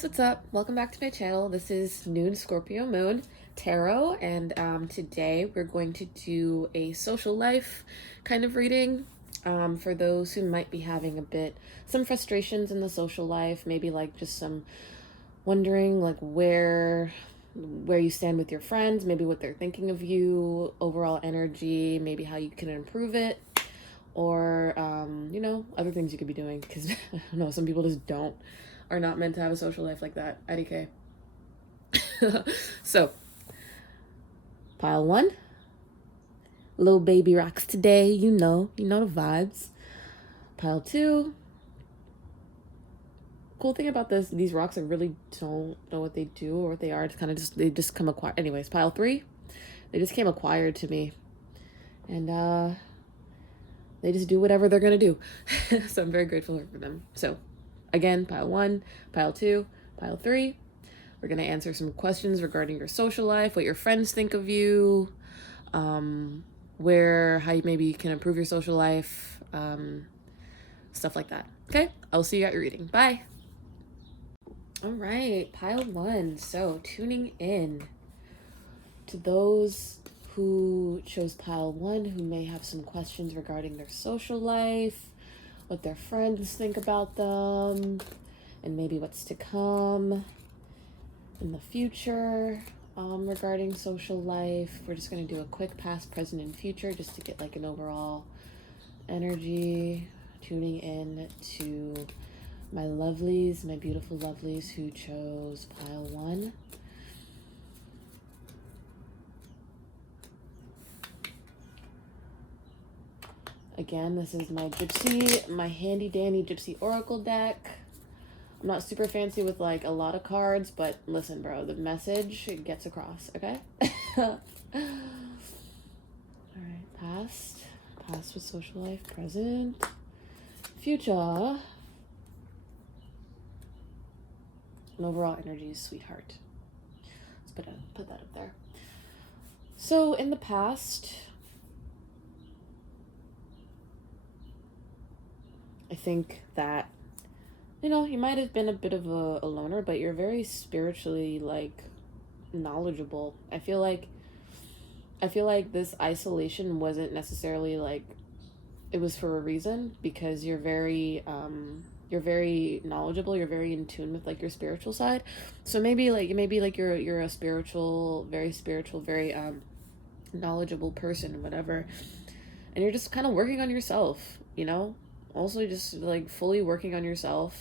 guys, what's up? Welcome back to my channel. This is Noon Scorpio Moon Tarot, and today we're going to do a social life kind of reading for those who might be having some frustrations in the social life, maybe like just some wondering like where you stand with your friends, maybe what they're thinking of you, overall energy, maybe how you can improve it, or other things you could be doing, because I don't know, some people just are not meant to have a social life like that. IDK. So, pile one. Little baby rocks today, you know the vibes. Pile two. Cool thing about these rocks, I really don't know what they do or what they are. It's kind of they just come acquired. Anyways, pile three. They just came acquired to me. And they just do whatever they're gonna do. So I'm very grateful for them. So again, pile one, pile two, pile three. We're going to answer some questions regarding your social life, what your friends think of you, how you maybe can improve your social life, stuff like that. Okay, I'll see you at your reading. Bye. All right, pile one. So tuning in to those who chose pile one, who may have some questions regarding their social life, what their friends think about them, and maybe what's to come in the future regarding social life. We're just going to do a quick past, present, and future just to get like an overall energy, tuning in to my lovelies, my beautiful lovelies who chose pile one. Again, this is my handy dandy gypsy oracle deck. I'm not super fancy with like a lot of cards, but listen, bro, the message gets across, okay? All right, past with social life, present, future, and overall energy, sweetheart. Let's put that up there. So in the past, I think that, you might have been a bit of a loner, but you're very spiritually like knowledgeable. I feel like this isolation wasn't necessarily like, it was for a reason, because you're very knowledgeable, you're very in tune with like your spiritual side. So maybe you're a very spiritual, very knowledgeable person, whatever. And you're just kind of working on yourself, also just like fully working on yourself.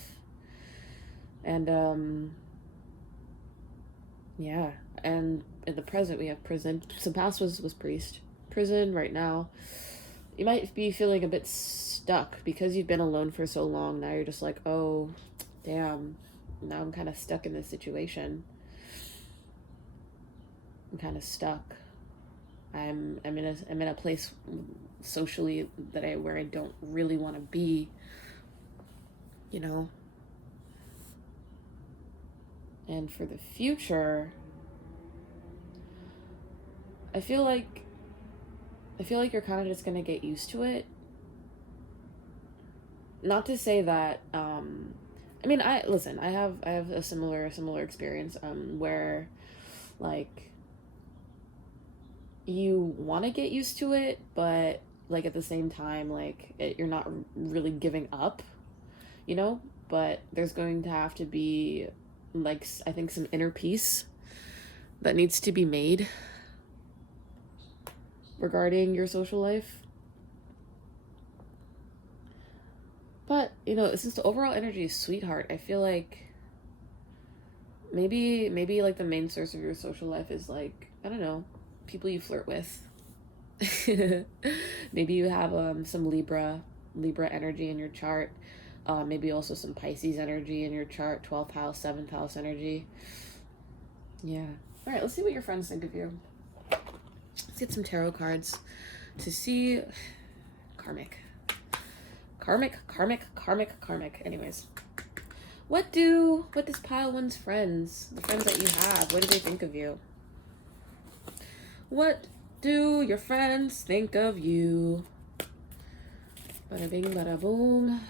And yeah, and in the present we have prison. So past was priest. Prison right now, you might be feeling a bit stuck because you've been alone for so long. Now you're just like, oh damn, now I'm kind of stuck in this situation. I'm kind of stuck. I'm in a place socially where I don't really want to be, And for the future, I feel like you're kind of just gonna get used to it. Not to say that I have a similar experience where like you want to get used to it, but like at the same time you're not really giving up, but there's going to have to be like, I think, some inner peace that needs to be made regarding your social life. But since the overall energy is sweetheart, I feel like maybe like the main source of your social life is like, I don't know, people you flirt with. Maybe you have some Libra energy in your chart. Maybe also some Pisces energy in your chart, 12th house, 7th house energy. Yeah. All right, let's see what your friends think of you. Let's get some tarot cards to see karmic. Anyways, what does pile one's friends, the friends that you have, what do they think of you? What do your friends think of you? Bada bing, bada boom.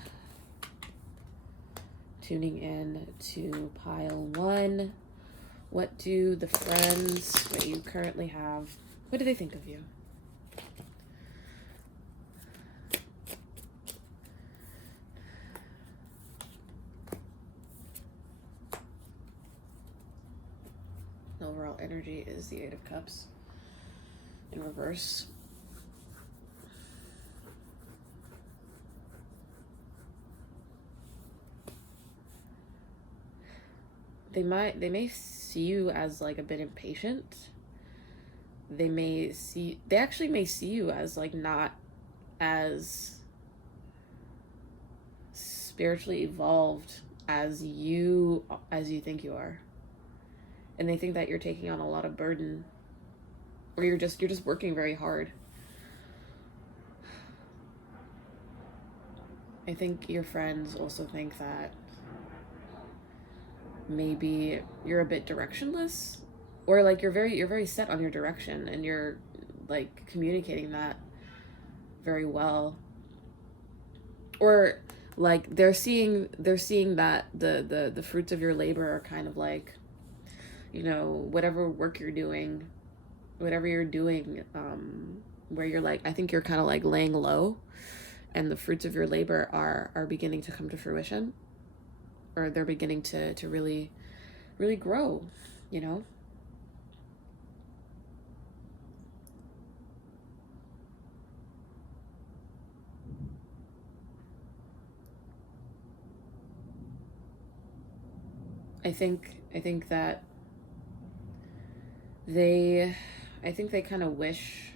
tuning in to pile 1. What do the friends that you currently have, what do they think of you? Overall energy is the 8 of Cups in reverse. They may see you as like a bit impatient. They actually may see you as like not as spiritually evolved as you think you are. And they think that you're taking on a lot of burden, or you're just working very hard. I think your friends also think that maybe you're a bit directionless, or like you're very set on your direction, and you're like communicating that very well. Or like they're seeing that the fruits of your labor are kind of like, you know, whatever work you're doing, where you're like, I think you're kind of like laying low, and the fruits of your labor are beginning to come to fruition, or they're beginning to really, really grow, you know? I think that they kind of wish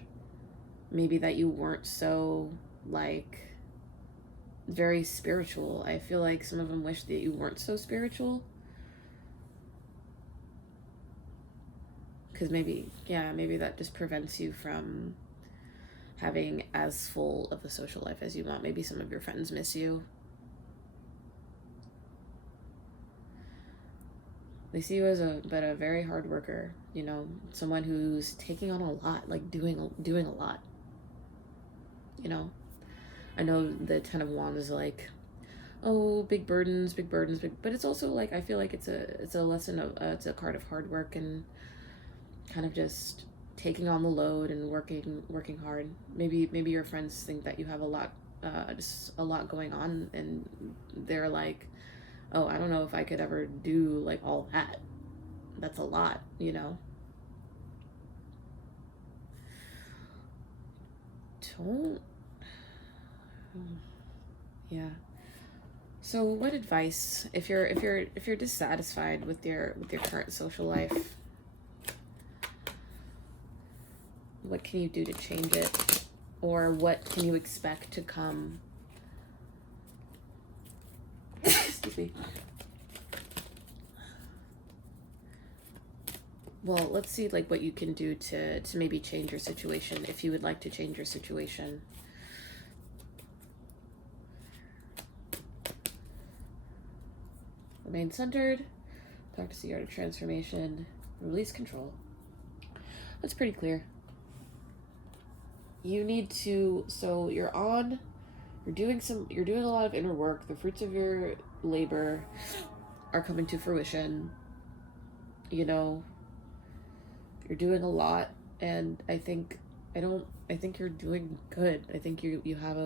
maybe that you weren't so like very spiritual. I feel like some of them wish that you weren't so spiritual, because maybe that just prevents you from having as full of a social life as you want. Maybe some of your friends miss you. They see you as a very hard worker, you know, someone who's taking on a lot, like doing a lot. You know, I know the 10 of Wands is like, oh, big burdens, but it's also like, I feel like it's a lesson of it's a card of hard work and kind of just taking on the load and working hard. Maybe your friends think that you have a lot going on, and they're like, oh, I don't know if I could ever do like all that. That's a lot, you know? Yeah. So what advice, if you're dissatisfied with your current social life, what can you do to change it? Or what can you expect to come? Excuse me. Well, let's see like what you can do to maybe change your situation, if you would like to change your situation. Remain centered. Practice the art of transformation. Release control. That's pretty clear. You need to, so you're doing a lot of inner work. The fruits of your labor are coming to fruition. You know, you're doing a lot, and I think you're doing good. I think you have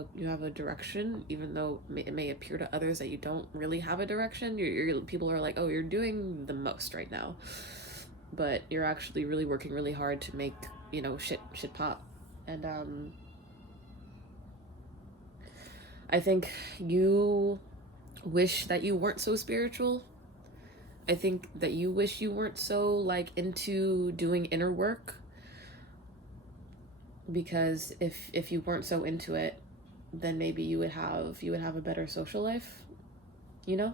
a direction, even though it may appear to others that you don't really have a direction. People are like, oh, you're doing the most right now, but you're actually really working really hard to make, you know, shit pop. And I think you wish that you weren't so spiritual. I think that you wish you weren't so like into doing inner work, because if you weren't so into it, then maybe you would have a better social life, you know?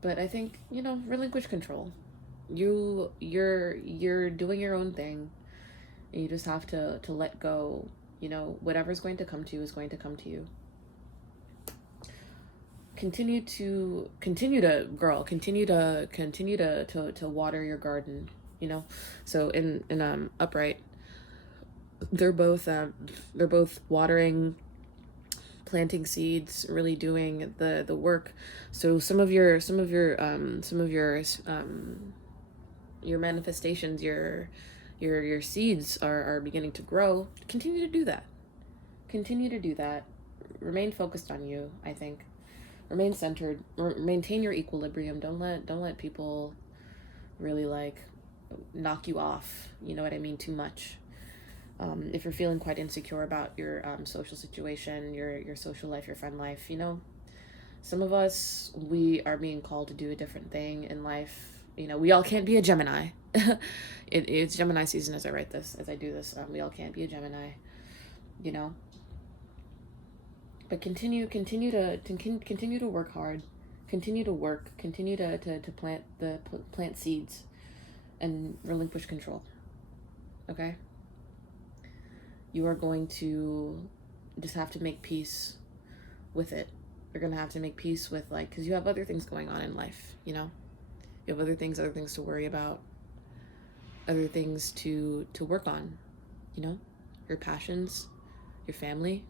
But I think, you know, relinquish control. You're doing your own thing, and you just have to let go. You know, whatever's going to come to you is going to come to you. Continue to water your garden, you know. So in upright, they're both watering planting seeds, really doing the work. So your manifestations, your seeds are beginning to grow. Continue to do that. Continue to do that. Remain focused on you, I think. Remain centered. Maintain your equilibrium. Don't let people really like knock you off. You know what I mean? Too much. If you're feeling quite insecure about your social situation, your social life, your friend life, you know, some of us, we are being called to do a different thing in life. You know, we all can't be a Gemini. It's Gemini season as I write this, as I do this. We all can't be a Gemini, you know. But continue to work hard. Continue to work. Continue to plant seeds, and relinquish control. Okay. You are going to just have to make peace with it. You're going to have to make peace with, like, because you have other things going on in life, you know? You have other things to worry about, other things to work on, you know? Your passions, your family,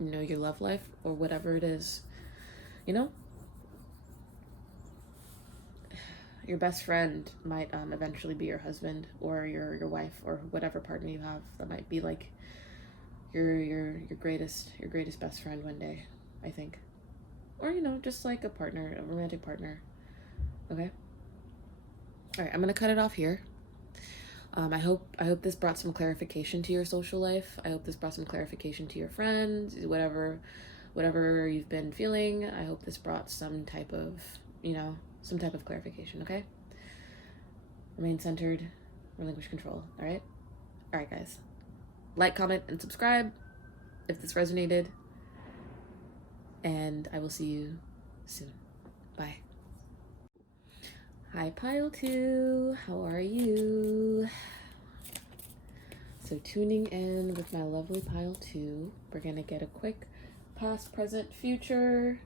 you know, your love life, or whatever it is, you know? Your best friend might eventually be your husband or your wife or whatever partner you have. That might be like your greatest best friend one day, I think. Or, you know, just like a partner, a romantic partner. Okay? All right, I'm going to cut it off here. I hope this brought some clarification to your social life. I hope this brought some clarification to your friends, whatever you've been feeling. I hope this brought some type of, you know, some type of clarification, okay? Remain centered, relinquish control, all right? All right, guys. Like, comment, and subscribe if this resonated. And I will see you soon. Bye. Hi, Pile 2. How are you? So tuning in with my lovely Pile 2, we're going to get a quick past, present, future,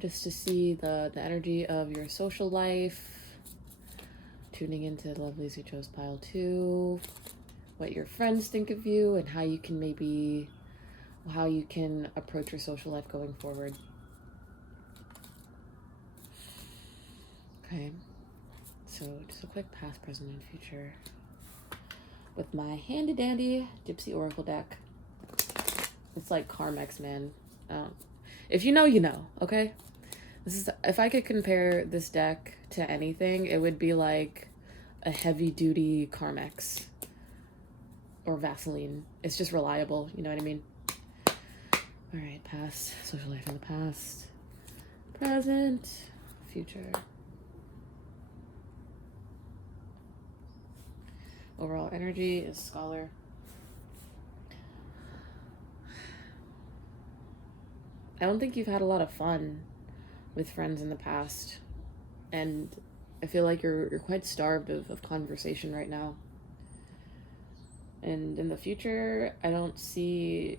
just to see the energy of your social life. Tuning into the lovelies who chose Pile 2, what your friends think of you, and how you can approach your social life going forward. Okay, so just a quick past, present, and future with my handy dandy Gypsy Oracle deck. It's like Carmex, man. If you know, you know, okay? If I could compare this deck to anything, it would be like a heavy duty Carmex or Vaseline. It's just reliable, you know what I mean? All right, past, social life in the past, present, future. Overall energy is Scholar. I don't think you've had a lot of fun with friends in the past, and I feel like you're quite starved of conversation right now. And in the future, I don't see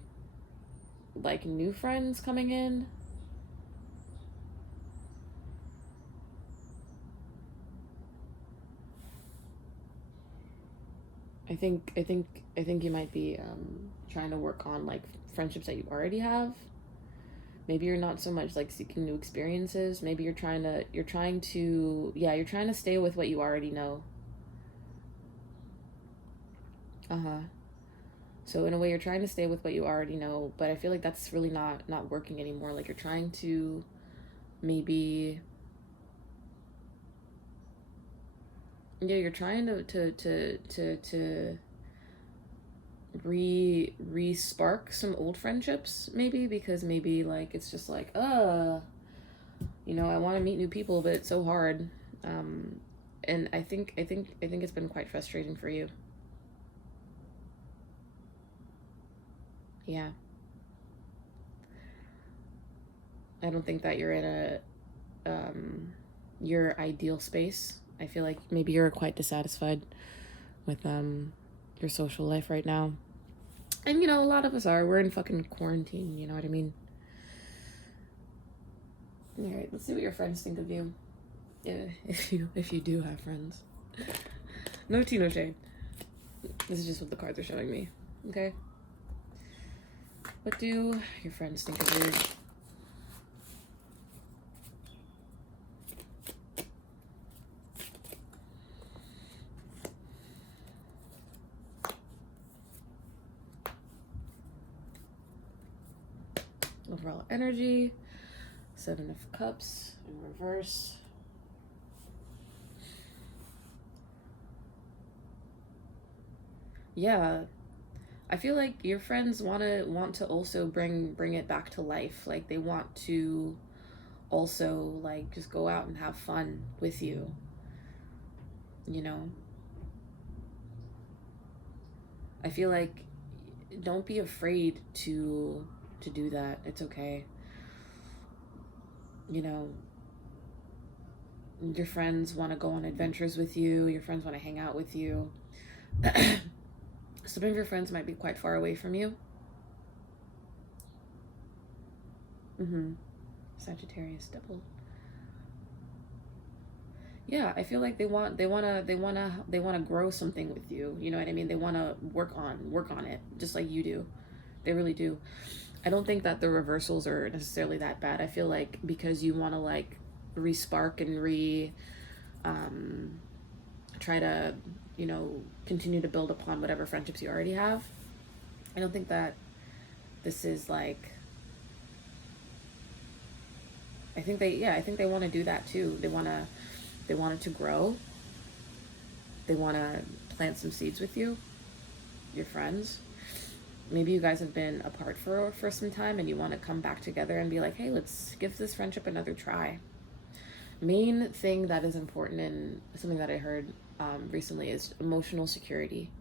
like new friends coming in. I think you might be trying to work on like friendships that you already have. Maybe you're not so much like seeking new experiences. Maybe you're trying to stay with what you already know. So in a way, you're trying to stay with what you already know, but I feel like that's really not working anymore. Like you're trying to maybe, yeah, you're trying to re-spark some old friendships, maybe, because maybe like it's just like, you know, I want to meet new people, but it's so hard. And I think it's been quite frustrating for you. Yeah. I don't think that you're in your ideal space. I feel like maybe you're quite dissatisfied with your social life right now. And you know, a lot of us are. We're in fucking quarantine, you know what I mean? All right, let's see what your friends think of you. Yeah, if you do have friends. No tea, no shade. This is just what the cards are showing me. Okay? What do your friends think of you? Overall energy, 7 of Cups in reverse. Yeah, I feel like your friends want to also bring it back to life. Like they want to also like just go out and have fun with you. You know, I feel like don't be afraid to do that. It's okay. You know, your friends want to go on adventures with you. Your friends want to hang out with you. Some of your friends might be quite far away from you. Sagittarius double. Yeah, I feel like they want to grow something with you. You know what I mean? They want to work on it just like you do. They really do. I don't think that the reversals are necessarily that bad. I feel like because you want to like re-spark and try to, you know, continue to build upon whatever friendships you already have. I don't think that this is like, I think they want to do that too. They want it to grow. They want to plant some seeds with you, your friends. Maybe you guys have been apart for some time and you want to come back together and be like, hey, let's give this friendship another try. Main thing that is important and something that I heard recently is emotional security.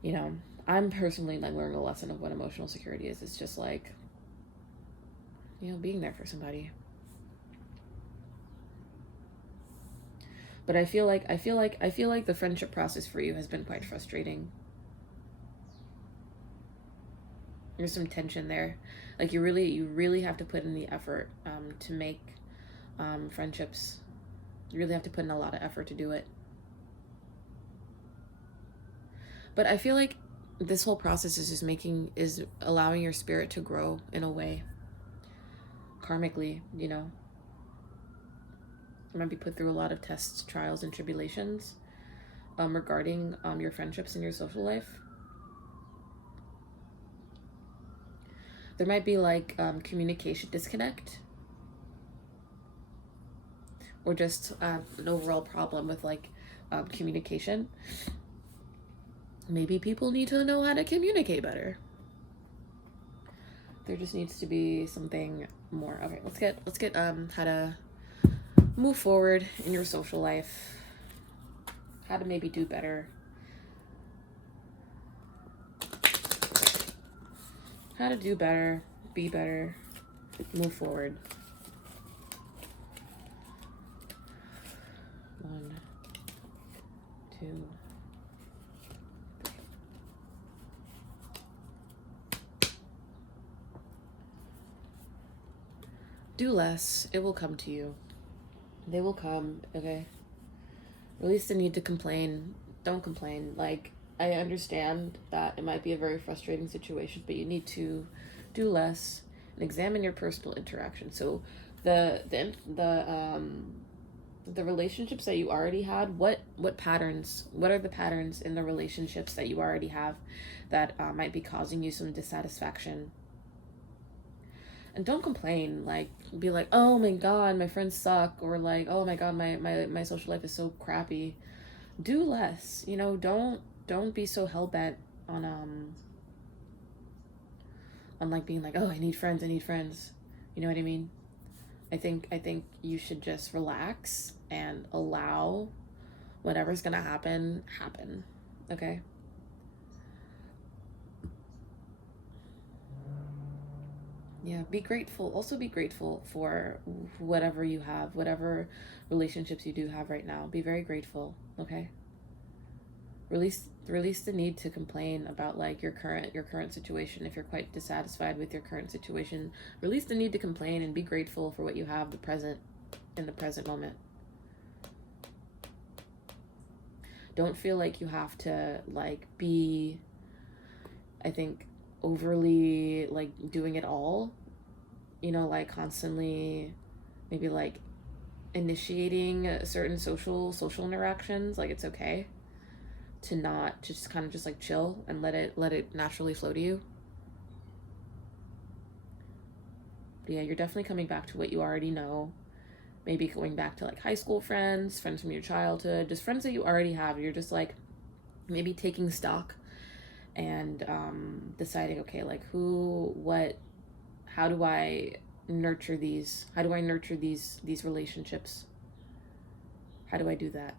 You know, I'm personally like learning a lesson of what emotional security is. It's just like, you know, being there for somebody. But I feel like the friendship process for you has been quite frustrating. There's some tension there. Like you really have to put in the effort to make friendships. You really have to put in a lot of effort to do it. But I feel like this whole process is allowing your spirit to grow in a way. Karmically, you know. You might be put through a lot of tests, trials, and tribulations regarding your friendships and your social life. There might be like communication disconnect, or just an overall problem with like communication. Maybe people need to know how to communicate better. There just needs to be something more. Okay, let's get how to move forward in your social life. How to maybe do better. How to do better, be better, move forward. 1, 2, 3. Do less. It will come to you. They will come, okay? Release the need to complain. Don't complain. Like, I understand that it might be a very frustrating situation, but you need to do less and examine your personal interaction. So the relationships that you already had, what are the patterns in the relationships that you already have that might be causing you some dissatisfaction? And don't complain, like be like, oh my god, my friends suck, or like, oh my god, my social life is so crappy. Do less, you know. Don't be so hell-bent on like being like, oh, I need friends, you know what I mean? I think you should just relax and allow whatever's gonna happen, okay? Yeah, be grateful. Also be grateful for whatever you have, whatever relationships you do have right now. Be very grateful, okay? Release the need to complain about like your current situation. If you're quite dissatisfied with your current situation, release the need to complain and be grateful for what you have in the present moment. Don't feel like you have to like be, I think overly like doing it all, you know, like constantly maybe like initiating certain social interactions. Like it's okay to not just kind of just like chill and let it naturally flow to you. But yeah, you're definitely coming back to what you already know. Maybe going back to like high school friends, friends from your childhood, just friends that you already have. You're just like maybe taking stock and deciding, okay, like who, what, how do I nurture these? How do I nurture these relationships? How do I do that?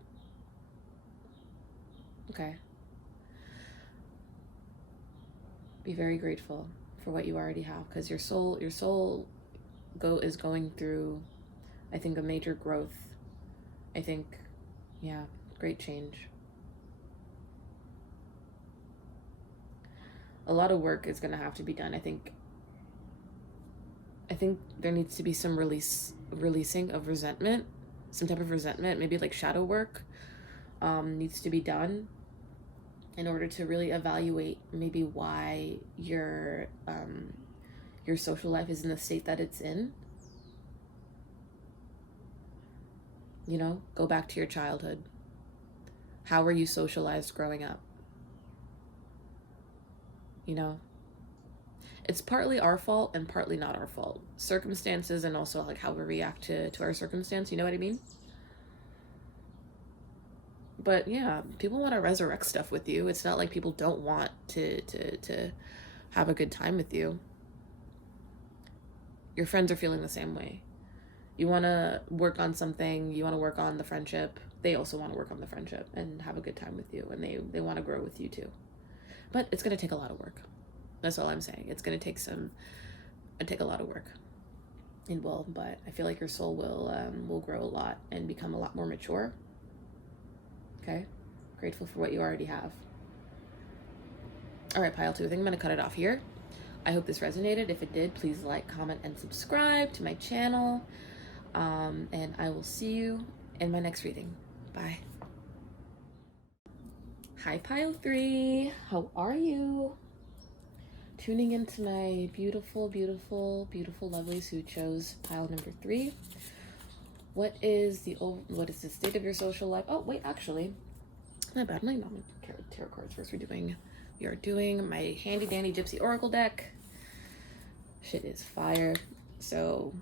Okay. Be very grateful for what you already have, because your soul is going through, I think, a major growth. I think, yeah, great change. A lot of work is going to have to be done. I think there needs to be some releasing of resentment, some type of resentment, maybe like shadow work needs to be done in order to really evaluate maybe why your social life is in the state that it's in. You know, go back to your childhood. How were you socialized growing up? You know, it's partly our fault and partly not our fault. Circumstances and also like how we react to our circumstance, you know what I mean? But yeah, people want to resurrect stuff with you. It's not like people don't want to have a good time with you. Your friends are feeling the same way. You want to work on something, you want to work on the friendship. They also want to work on the friendship and have a good time with you, and they want to grow with you too. But it's going to take a lot of work. That's all I'm saying. It's going to take a lot of work. It will, but I feel like your soul will grow a lot and become a lot more mature. Okay? Grateful for what you already have. All right, pile 2. I think I'm going to cut it off here. I hope this resonated. If it did, please like, comment, and subscribe to my channel. And I will see you in my next reading. Bye. Hi, pile 3. How are you? Tuning into my beautiful, beautiful, beautiful, lovely Suchos, pile number 3. What is the state of your social life? Oh, wait, actually, my bad. My mom tarot cards first. We are doing my handy dandy gypsy oracle deck. Shit is fire. So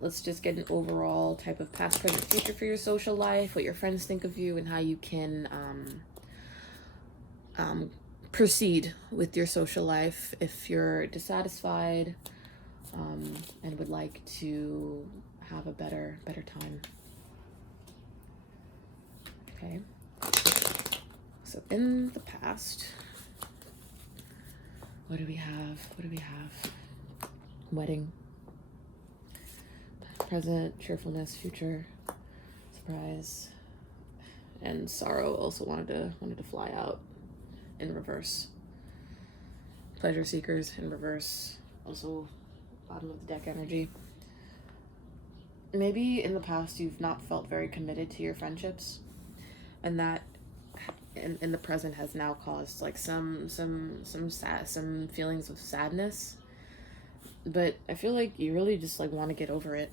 let's just get an overall type of past, present, future for your social life, what your friends think of you, and how you can proceed with your social life if you're dissatisfied and would like to have a better time. Okay. So in the past, what do we have? Wedding. Present, cheerfulness, future, surprise, and sorrow also wanted to fly out in reverse. Pleasure seekers in reverse, also bottom of the deck energy. Maybe in the past you've not felt very committed to your friendships, and that in the present has now caused like some feelings of sadness. But I feel like you really just like want to get over it.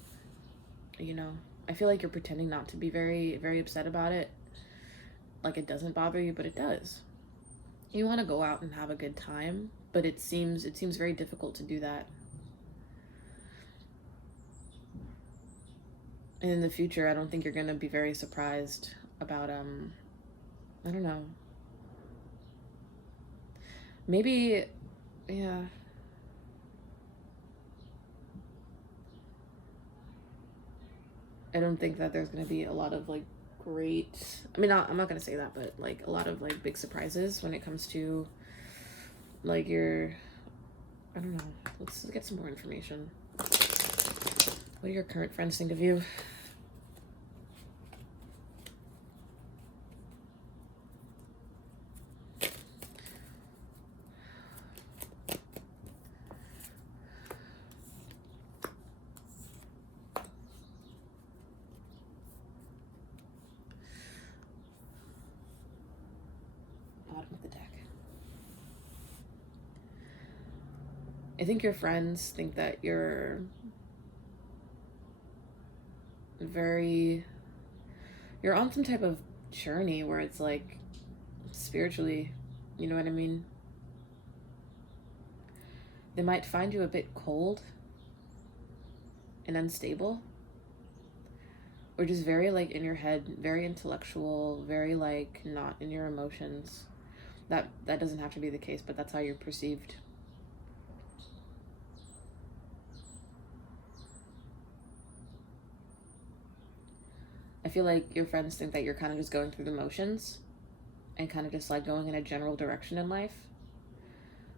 You know, I feel like you're pretending not to be very, very upset about it. Like it doesn't bother you, but it does. You want to go out and have a good time, but it seems very difficult to do that. And in the future, I don't think you're going to be very surprised about, I don't know. Maybe, yeah. I don't think that there's going to be a lot of like great, I'm not going to say that, but like a lot of like big surprises when it comes to like your, I don't know. Let's get some more information. What do your current friends think of you? Bottom of the deck. I think your friends think that you're you're on some type of journey where it's like spiritually, you know what I mean? They might find you a bit cold and unstable, or just very like in your head, very intellectual, very like not in your emotions. That doesn't have to be the case, but that's how you're perceived. I feel like your friends think that you're kind of just going through the motions and kind of just like going in a general direction in life.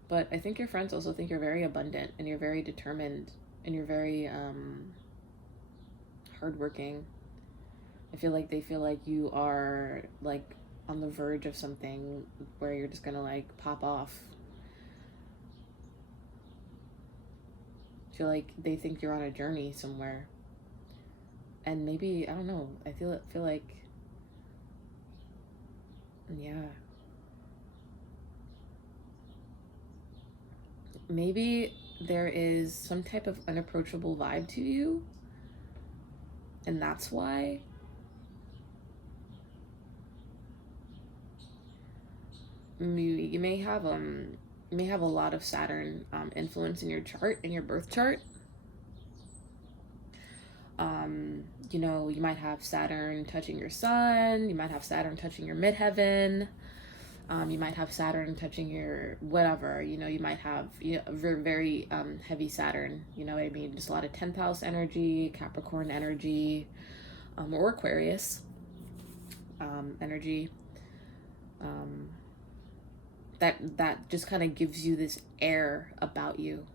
But I think your friends also think you're very abundant and you're very determined and you're very hardworking. I feel like they feel like you are like on the verge of something where you're just gonna like pop off. I feel like they think you're on a journey somewhere. And maybe, I don't know, I feel like, yeah. Maybe there is some type of unapproachable vibe to you, and that's why. You may have a lot of Saturn influence in your chart, in your birth chart. You know, you might have Saturn touching your sun, you might have Saturn touching your midheaven, you might have Saturn touching your whatever, you know, you might have, you know, very heavy Saturn, you know what I mean? Just a lot of 10th house energy, Capricorn energy, or Aquarius energy. That just kind of gives you this air about you.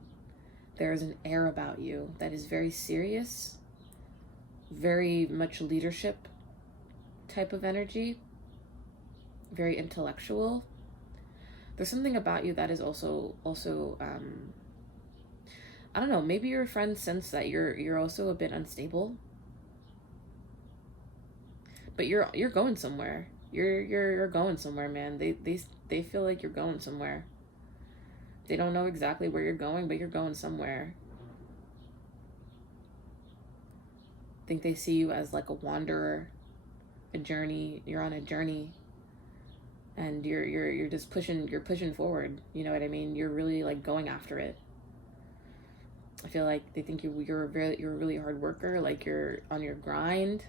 There is an air about you that is very serious, very much leadership type of energy, very intellectual. There's something about you that is also I don't know, maybe your friends sense that you're also a bit unstable, but you're going somewhere. You're going somewhere, man. They feel like you're going somewhere. They don't know exactly where you're going, but you're going somewhere. I think they see you as like a wanderer, a journey. You're on a journey, and you're just pushing forward. You know what I mean? You're really like going after it. I feel like they think you're a really hard worker. Like you're on your grind,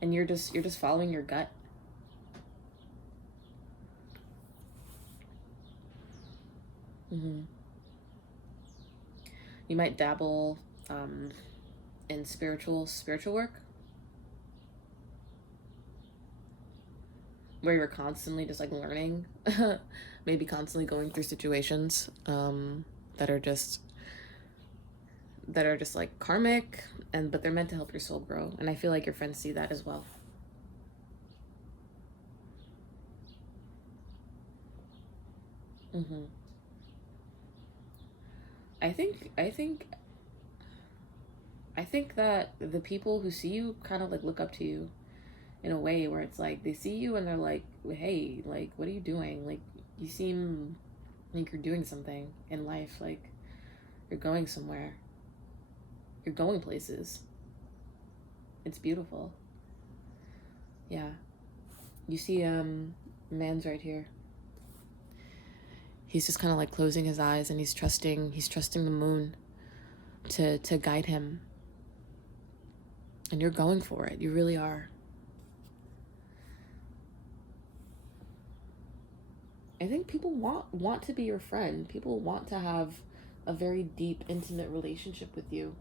and you're just following your gut. Mm-hmm. You might dabble in spiritual work, where you're constantly just like learning, maybe constantly going through situations that are just like karmic, but they're meant to help your soul grow. And I feel like your friends see that as well. Mm-hmm. I think I think I think that the people who see you kind of like look up to you in a way where it's like they see you and they're like, hey, like, what are you doing? Like, you seem like you're doing something in life. Like, you're going somewhere. You're going places. It's beautiful. Yeah. You see, man's right here. He's just kind of like closing his eyes and he's trusting the moon to guide him. And you're going for it. You really are. I think people want to be your friend. People want to have a very deep, intimate relationship with you.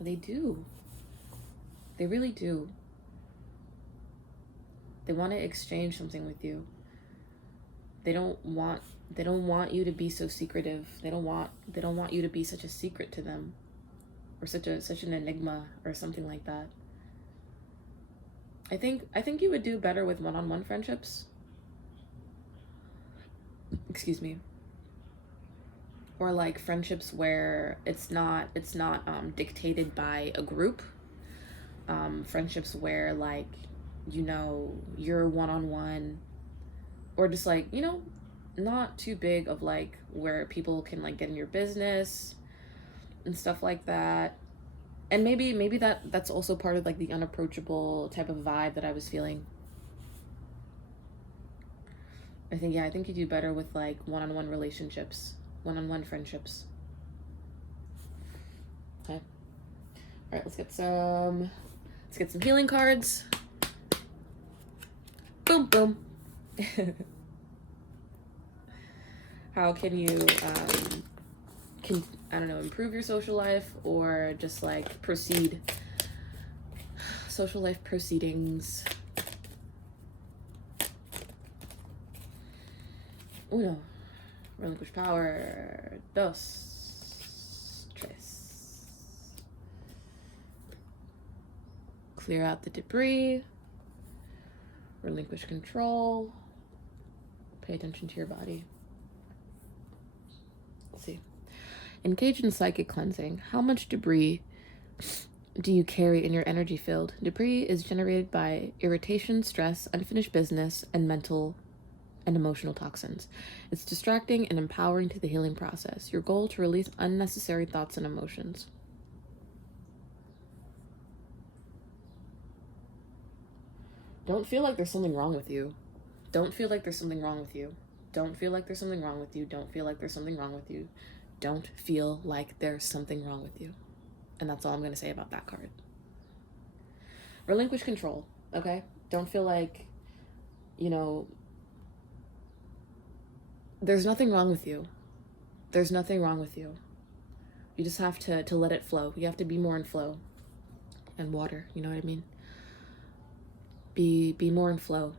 They do. They really do. They want to exchange something with you. They don't want you to be so secretive. They don't want you to be such a secret to them, or such an enigma or something like that. I think you would do better with one-on-one friendships. Excuse me. Or like friendships where it's not dictated by a group. Friendships where like, you know, you're one-on-one, or just like, you know, not too big of like where people can like get in your business and stuff like that. And maybe that's also part of like the unapproachable type of vibe that I was feeling. I think you do better with like one-on-one relationships, one-on-one friendships. Okay. All right, let's get some healing cards. Boom, boom. How can you improve your social life, or just like proceed social life proceedings? Uno, relinquish power. Dos, tres. Clear out the debris. Relinquish control. Pay attention to your body. Let's see. Engage in psychic cleansing. How much debris do you carry in your energy field? Debris is generated by irritation, stress, unfinished business, and mental and emotional toxins. It's distracting and empowering to the healing process. Your goal to release unnecessary thoughts and emotions. Don't feel like there's something wrong with you. Don't feel like there's something wrong with you. Don't feel like there's something wrong with you. Don't feel like there's something wrong with you. Don't feel like there's something wrong with you. And that's all I'm going to say about that card. Relinquish control, okay? Don't feel like, there's nothing wrong with you. There's nothing wrong with you. You just have to let it flow. You have to be more in flow. And water, you know what I mean? Be more in flow,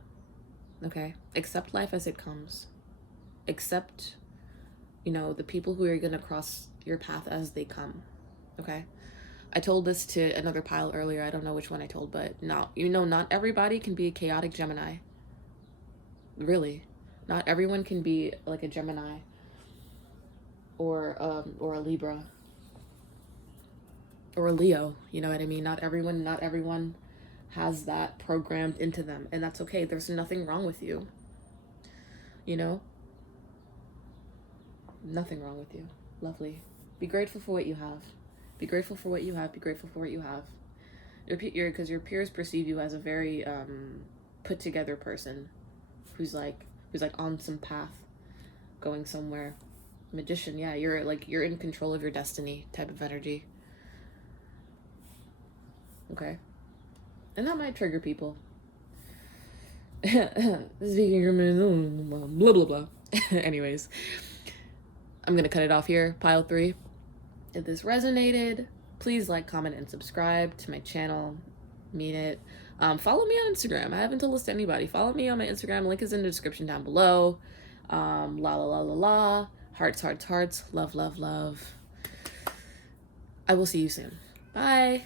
okay? Accept life as it comes. Accept, the people who are going to cross your path as they come, okay? I told this to another pile earlier. I don't know which one I told, but not everybody can be a chaotic Gemini. Really. Not everyone can be like a Gemini or a Libra or a Leo, you know what I mean? Not everyone has that programmed into them, and that's okay. There's nothing wrong with you. Nothing wrong with you. Lovely. Be grateful for what you have. Be grateful for what you have. Be grateful for what you have. Because your peers perceive you as a very put together person who's like on some path, going somewhere. Magician, yeah, you're in control of your destiny type of energy. Okay. And that might trigger people. Speaking blah blah blah. Anyways, I'm gonna cut it off here. Pile 3. If this resonated, please like, comment, and subscribe to my channel. Mean it. Follow me on Instagram. I haven't told this to anybody. Follow me on my Instagram. Link is in the description down below. La la la la la. Hearts, hearts, hearts. Love, love, love. I will see you soon. Bye.